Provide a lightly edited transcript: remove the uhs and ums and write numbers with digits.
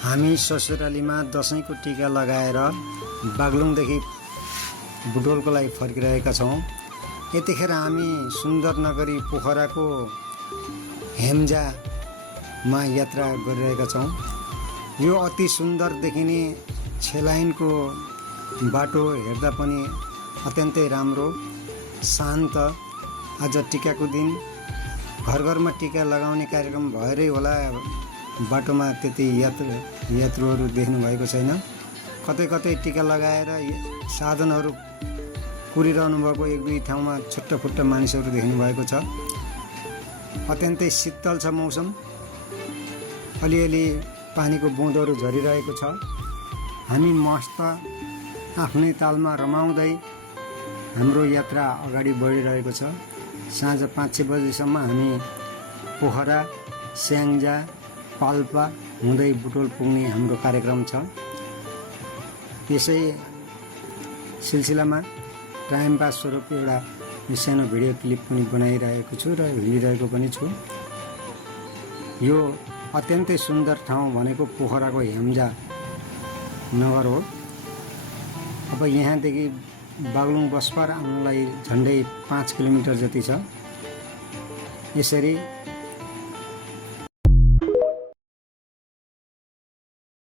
हामी ससुरालीमा दसैँको टिका लगाएर बागलुङदेखि बुटोलको लागि फर्किरहेका छौँ। यतिखेर हामी सुन्दर नगरी पोखराको हेम्जामा यात्रा गरिरहेका छौँ। यो अति सुन्दर देखिने छेलाइनको बाटो हेर्दा पनि अत्यन्तै राम्रो, शान्त। आज टिकाको दिन घर घरमा टिका लगाउने कार्यक्रम भएरै होला बाटोमा त्यति यात्रुहरू देख्नु भएको छैन। कतै कतै टिका लगाएर साधनहरू कुरिरहनु भएको एक दुई ठाउँमा छुट्टाफुट्टा मानिसहरू देख्नु भएको छ। अत्यन्तै शीतल छ मौसम, अलिअलि पानीको बुँदहरू झरिरहेको छ। हामी मस्त आफ्नै तालमा रमाउँदै हाम्रो यात्रा अगाडि बढिरहेको छ। साँझ 5-6 बजीसम्म हामी पोखरा, स्याङ्जा, पाल्पा हुँदै बुटोल पुग्ने हाम्रो कार्यक्रम छ। यसै सिलसिलामा टाइम पास स्वरूप एउटा सानो भिडियो क्लिप पनि बनाइरहेको छु र हिँडिरहेको पनि छु। यो अत्यन्तै सुन्दर ठाउँ भनेको पोखराको हेम्जा नगर हो। अब यहाँदेखि बागलुङ बस पार आउनलाई झन्डै 5 किलोमिटर जति छ। यसरी